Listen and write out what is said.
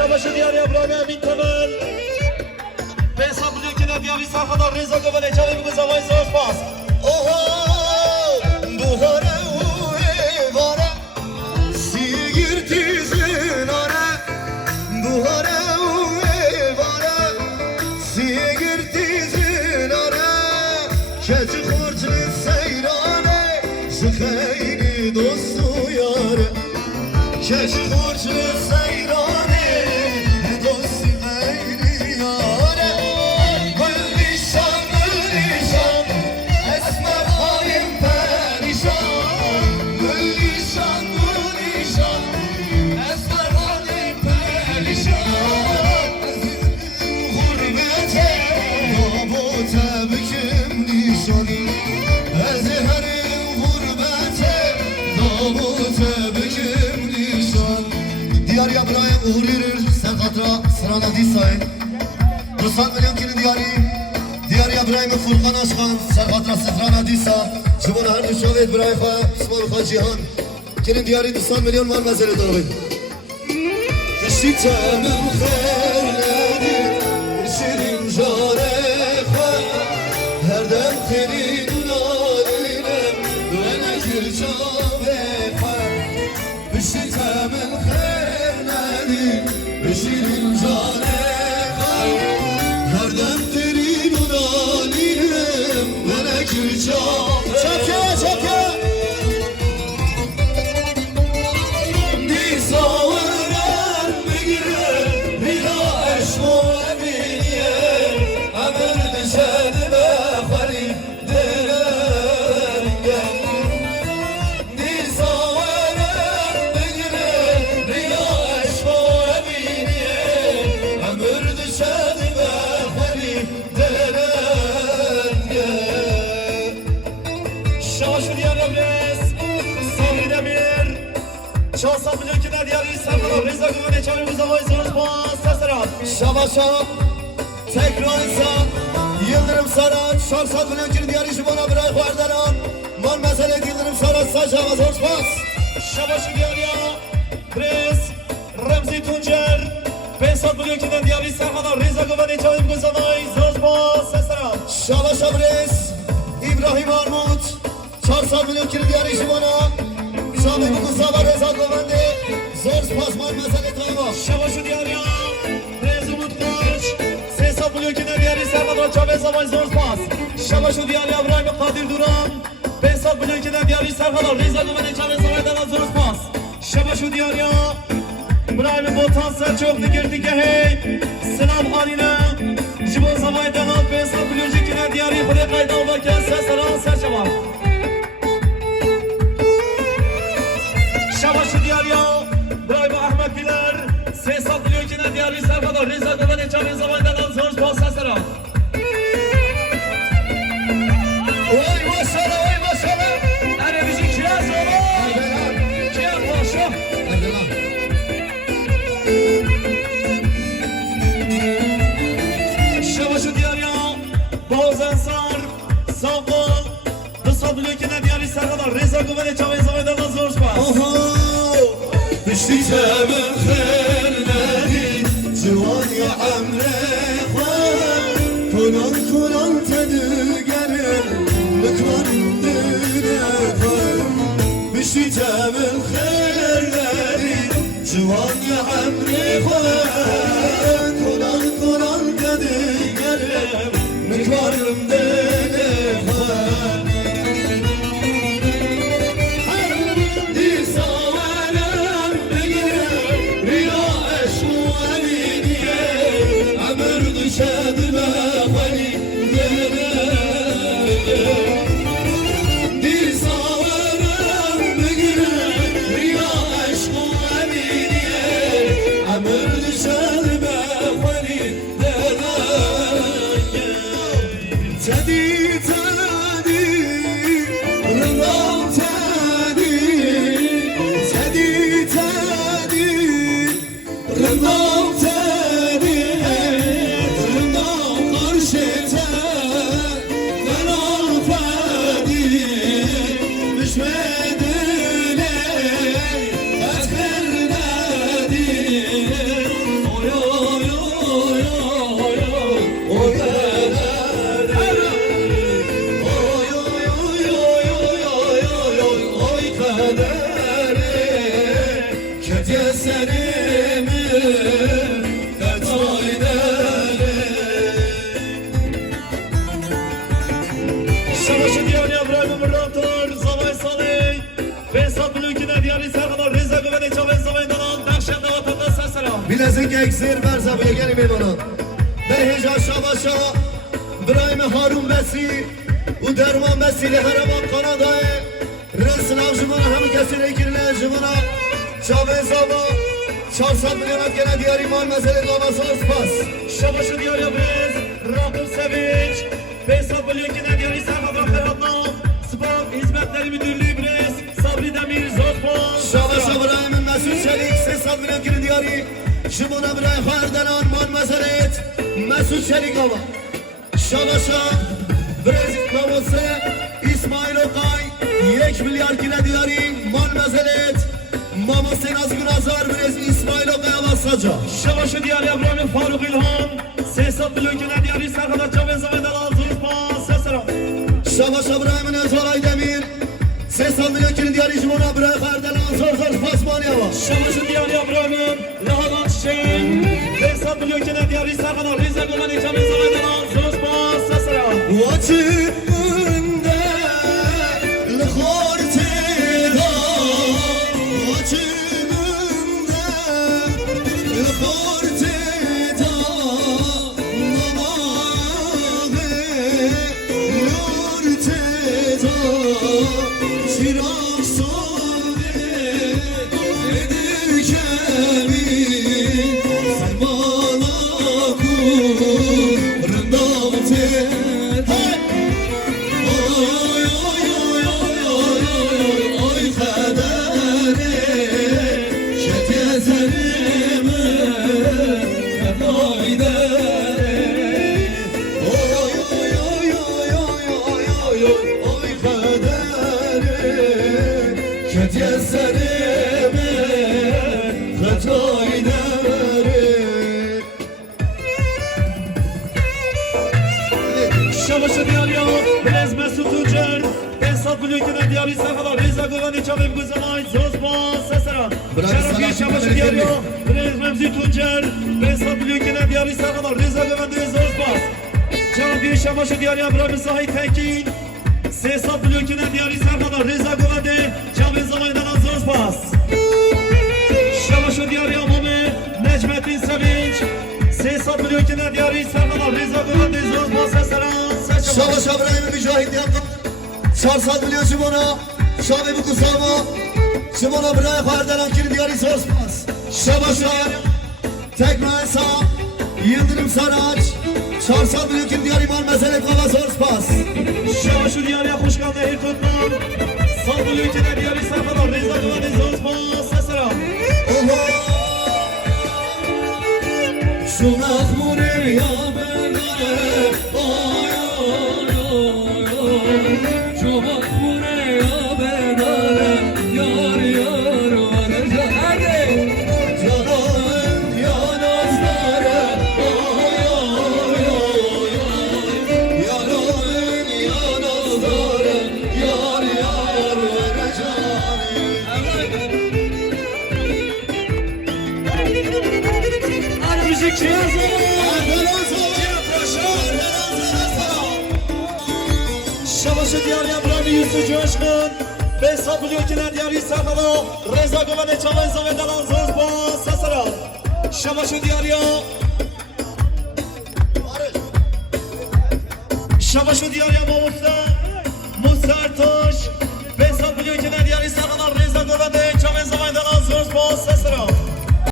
شباش دیاری ابراهیم امین تمل به حساب بودیم که ندیاری سرخدار رضا گوله جایی بگو زوای زوش باز دوهاره و ایواره سیگیر تیزناره دوهاره و ایواره سیگیر تیزناره کچی خورچلی سیرانه زخیری دوستو یاره کچی خورچلی سیرانه دوستی غیری یاره گلیشان گلیشان اسمر هایم پریشان گلیشان گلیشان اسمر هایم پریشان غربته نابوته بکم نیشانی از هر غربته نابوته بکم نیشان دیاری ابراهیم اغریرر سرقاطرا سرانا دیسای رسان ملیون کنی دیاری ابراهیم فرقان عشقان سرقاطرا سرانا دیسا جبان هر نشاوید برای خواه اسمان خواه جیهان کنی دیاری 200 میلیون مان مزل داروی شیطانم خیر ندید شیرین جاره خواه هر دم خیلی نالینم و نکر جامه خواه شیطانم خیر ندید شیرین جاره خواه هر دم خیلی نالینم و نکر جامه چکه چکه Şabaşa tekrar insan Yıldırım Saran 400 milyon kiri diyarı şu bana bırak vardaran Mal mesele Yıldırım Saran saç havaz hoş bas Şabaşı diyarı Prez Remzi Tuncer 500 milyon kiri diyarı sərxadar Reza Gövəni çayım güzavay zoş bas sesler Şabaşa Prez İbrahim Armut 400 milyon kiri diyarı şu bana Şabi bu kuzava Reza Gövəni Zoş bas mal mesele tayma Şabaşı diyarı Milyon ki دیاری سرمدار چاوز آواز زورز پاس شباشو دیاری ابراهیم قادر دوران 500 milyon ki دیاری سرمدار ریزا گومنی چاوز آواز دلال زورز پاس شباشو دیاری ابراهیم بوتان سرچوک نگردی که هی سلام آنینه جبون زوای دلال 500 milyon ki دیاری خودی قیده و بکر سرسران سرچوان شباشو دیاری ابراهیم احمد بیلر 300 milyon ki دیاری سرمدار ریزا گومنی چاوز آواز دلال زورز پاس سرسران Oy maşallah oy maşallah Hani bizi kiraz olur Kiraz başı Şavaşı diyar ya Boğazan sar Savgo 200 milyon kine diyarı sarılar Reza Gövəni çavayı zavaydan zor spas Oho Düştü temin khirnedi Civan ya amre Kunan kunan tedi gelir Mekmanım dine Düştü temin khirnedi Civan ya amre Kunan kunan tedi gelir Mekmanım dine kaderi Kediye serimi Etayleri Şabaşı diyar İbrahim Mırratır Zavay Salih Behzat Mülkü'ne diyarı Serkanlar Reza Güven'e Çaven Zavay'dan Nakşen Davatan'da Sesselam Bilezik eksir Berzabiye gelin bana Berheca Şabaşa İbrahim Harun Besi U derman Besi'li Haraman Kanada'yı Resinav Jumana Hamı Kesir'e girilen Jumana Çaven Zava Çarsan milyonat gene diyar iman mesele davası aspas Şabaşı diyar İbrahim Rakım Sevinç Behzat Mülkü'ne diyarı Serkanlar Ferhatna Spor Hizmetleri Müdürlüğü Brez Sabri Demir Zozbon Şabaş İbrahim'in Mesut Çelik Sesat milyonat diyarı Jumana İbrahim Hardanan man meselet Mesut Çelik hava Şabaş'a Brezit Mavası İsmail Okay 1 milyar kile diyarı man meselet Maması Nazgün Azar Brez İsmail Okay Avasaca Şabaşı diyar İbrahim Faruk İlhan Behzat Mülkü'ne diyarı Serkanlar Çaven Zavay'dan Zozbon Sesselam Şabaş İbrahim'in Özalay Demir Sesat milyonat diyarı Jumana İbrahim Hardanan Zor Pasmani hava Şabaşı diyar İbrahim Lahadan Çiçek Behzat Mülkü'ne diyarı Serkanlar Reza Güven'e Çaven Zavay'dan Zozbon Sesselam وجبنده لخورتدا وجبنده لخورتدا نماغه نورتدا شراك صابه ادر کمی سرمانا کن رندامته Şabaşı diyar ya Brez Mesut Tuncer Behzat Mülkü'ne diyarı Serkanlar Reza Güven'e Çaven Güzemay Zozbon Sesselam Şerafiye Şabaşı diyar ya Brez Memzi Tuncer Behzat Mülkü'ne diyarı Serkanlar Reza Güven'e Zozbon Şerafiye Şabaşı diyar ya İbrahim Sahi Tekin Behzat Mülkü'ne diyarı Serkanlar Reza Güven'e Çaven Zavay'dan Zozbon Şabaşı diyar ya Mami Necmettin Sevinç Behzat Mülkü'ne diyarı Serkanlar Reza Güven'e Zozbon Sesselam Şabaş İbrahim'in mücahit yakın Çarsat milyon Şimona Şabi bu kusama Şimona İbrahim Hardanan kiri diyarı sorsmaz Şabaş'a Tekrar sağ Yıldırım Saraç Çarsat milyon kiri diyarı iman mesele kava sorsmaz Şabaşı diyar ya Kuşkan Nehir Tutman Sal Mülkü'ne diyarı Serkanlar Reza Güven'e Zozbon Sesselam Oho Şu mahmure ya berdare Oy oy oy oy Şu mahmure ya berdare Yar yar varacak Hadi Cananın yanazları Oy oy oy oy Yananın yanazları Yar yar varacak Hadi müzikçi Şabaşı diyar ya İbrahim Yusuf Coşkun Behzat Mülkü'ne diyarı Serkanlar Reza Güven'e Çaven Zavay'dan Zozbon Sesselam Şabaşı diyar ya Şabaşı diyar ya Musa Ertaş Behzat Mülkü'ne diyarı Serkanlar Reza Güven'e Çaven Zavay'dan Zozbon Sesselam